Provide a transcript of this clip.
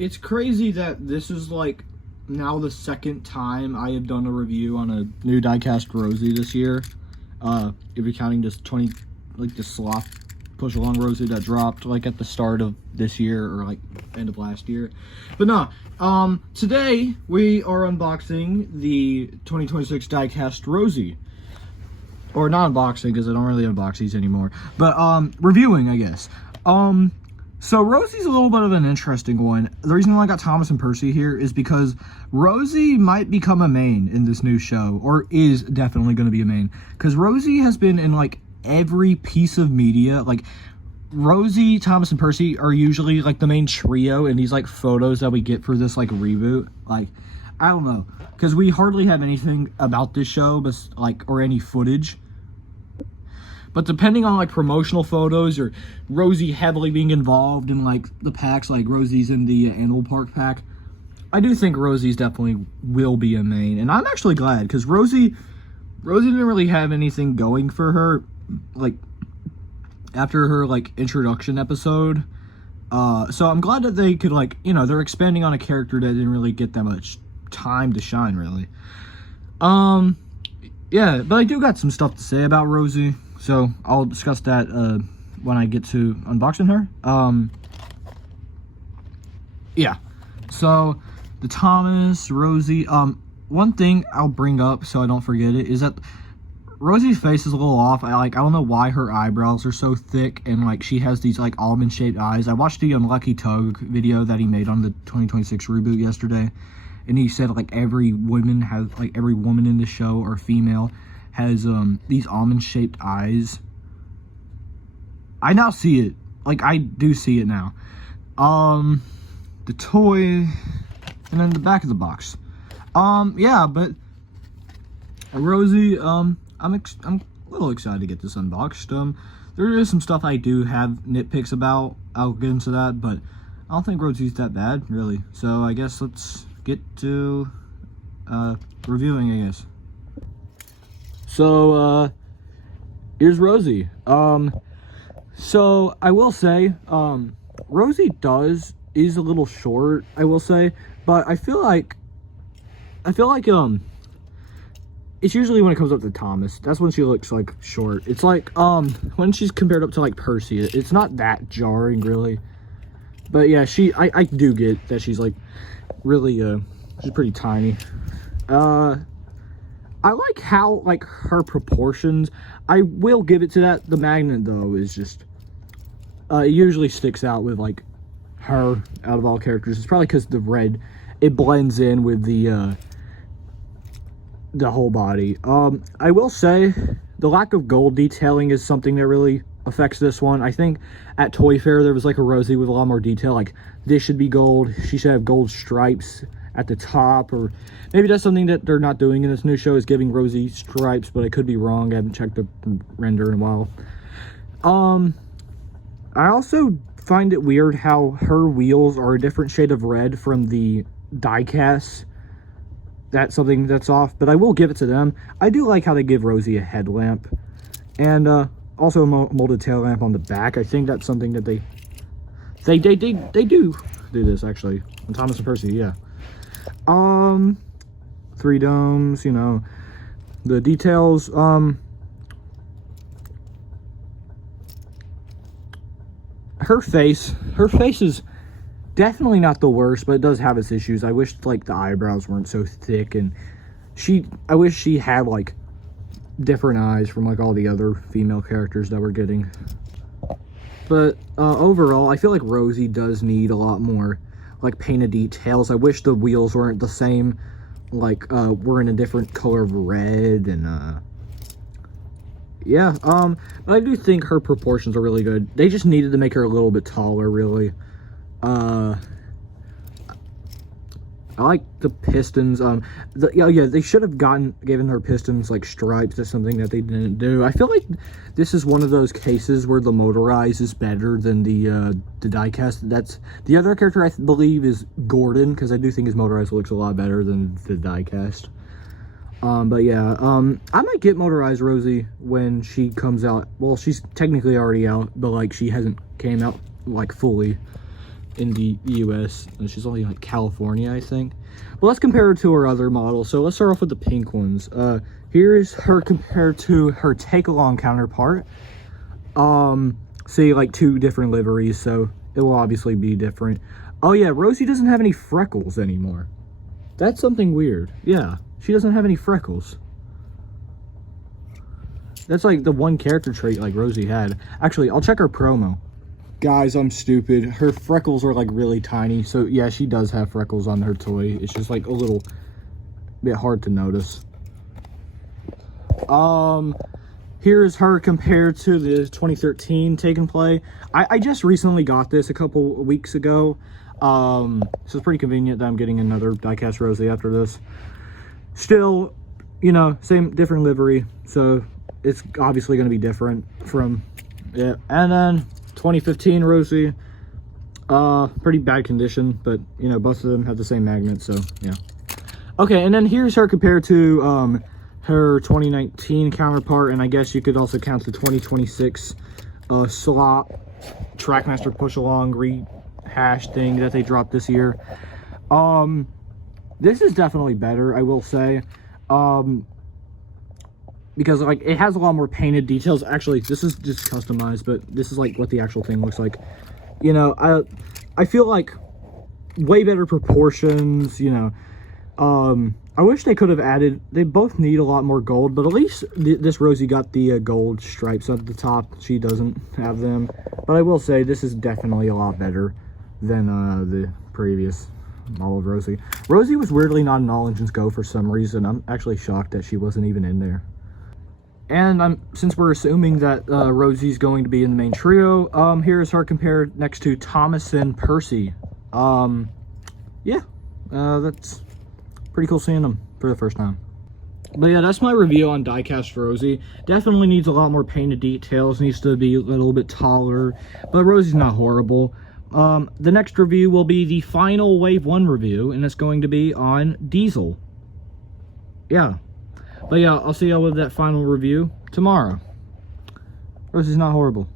It's crazy that this is like now the second time I have done a review on a new Diecast Rosie this year. If you're counting just 20, like the slop push along Rosie that dropped like at the start of this year or like end of last year. But no, today we are unboxing the 2026 Diecast Rosie. Or not unboxing because I don't really unbox these anymore. But reviewing, I guess. So Rosie's a little bit of an interesting one. The reason why I got Thomas and Percy here is because Rosie might become a main in this new show, or is definitely going to be a main. Because Rosie has been in like every piece of media. Like Rosie, Thomas, and Percy are usually like the main trio in these like photos that we get for this like reboot. Like, I don't know, because we hardly have anything about this show, but like, or any footage. But depending on like promotional photos or Rosie heavily being involved in like the packs, like Rosie's in the Animal Park pack, I do think Rosie's definitely will be a main. And I'm actually glad, because Rosie didn't really have anything going for her, like after her like introduction episode. So I'm glad that they could, like, you know, they're expanding on a character that didn't really get that much time to shine, really. Yeah, but I do got some stuff to say about Rosie. So I'll discuss that when I get to unboxing her. Yeah. So the Thomas, Rosie. One thing I'll bring up so I don't forget it is that Rosie's face is a little off. I don't know why her eyebrows are so thick and like she has these like almond shaped eyes. I watched the Unlucky Tug video that he made on the 2026 reboot yesterday, and he said like every woman in the show or female has these almond shaped eyes. I now see it. Like, I do see it now. The toy, and then the back of the box. Yeah, but Rosie, I'm a little excited to get this unboxed. There is some stuff I do have nitpicks about. I'll get into that, but I don't think Rosie's that bad, really. So I guess let's get to reviewing, I guess. So here's Rosie. So I will say, Rosie is a little short, I will say, but I feel like it's usually when it comes up to Thomas, that's when she looks like short. It's like when she's compared up to like Percy, it's not that jarring, really. But yeah, I do get that she's like really she's pretty tiny. I like how like her proportions. I will give it to that. The magnet though is just it usually sticks out with like her out of all characters. It's probably because the red, it blends in with the whole body. I will say the lack of gold detailing is something that really affects this one. I think at Toy Fair there was like a Rosie with a lot more detail. Like, this should be gold. She should have gold stripes at the top, or maybe that's something that they're not doing in this new show, is giving Rosie stripes, but I could be wrong. I haven't checked the render in a while. I also find it weird how her wheels are a different shade of red from the diecast. That's something that's off, but I will give it to them. I do like how they give Rosie a headlamp, and also a molded tail lamp on the back. I think that's something that they do this, actually, on Thomas and Percy. Yeah. 3 domes, you know, the details. Her face is definitely not the worst, but it does have its issues. I wish like the eyebrows weren't so thick, and I wish she had like different eyes from like all the other female characters that we're getting. But overall, I feel like Rosie does need a lot more like painted details. I wish the wheels weren't the same, like we're in a different color of red, and yeah, but I do think her proportions are really good. They just needed to make her a little bit taller, really. I like the pistons. Yeah, they should have given her pistons like stripes. That's something that they didn't do. I feel like this is one of those cases where the motorized is better than the diecast. That's the other character I believe is Gordon, because I do think his motorized looks a lot better than the diecast. But yeah, I might get motorized Rosie when she comes out. Well, she's technically already out, but like she hasn't came out like fully. in the US. She's only like California, I think. But let's compare her to her other models. So let's start off with the pink ones. Here's her compared to her take-along counterpart. See, like 2 different liveries, so it will obviously be different. Oh yeah, Rosie doesn't have any freckles anymore. That's something weird. Yeah, she doesn't have any freckles. That's like the one character trait like Rosie had. Actually, I'll check her promo. Guys, I'm stupid. Her freckles are like really tiny. So yeah, she does have freckles on her toy. It's just like a little bit hard to notice. Here's her compared to the 2013 Take and Play. I just recently got this a couple weeks ago. So it's pretty convenient that I'm getting another Diecast Rosie after this. Still, you know, same, different livery. So it's obviously going to be different from it. And then 2015 Rosie. Pretty bad condition, but, you know, both of them have the same magnet, so, yeah. Okay, and then here's her compared to, her 2019 counterpart, and I guess you could also count the 2026 slot Trackmaster push-along rehash thing that they dropped this year. This is definitely better, I will say, because like it has a lot more painted details. Actually, this is just customized, but this is like what the actual thing looks like. You know, I feel like way better proportions, you know. I wish they could have added, they both need a lot more gold, but at least this Rosie got the gold stripes at the top. She doesn't have them. But I will say, this is definitely a lot better than the previous model of Rosie. Rosie was weirdly not in All Engines Go for some reason. I'm actually shocked that she wasn't even in there. And since we're assuming that Rosie's going to be in the main trio, here's her compared next to Thomas and Percy. Yeah, that's pretty cool seeing them for the first time. But yeah, that's my review on Diecast Rosie. Definitely needs a lot more painted details, needs to be a little bit taller, but Rosie's not horrible. The next review will be the final Wave 1 review, and it's going to be on Diesel. Yeah. But yeah, I'll see y'all with that final review tomorrow. Rosie's not horrible.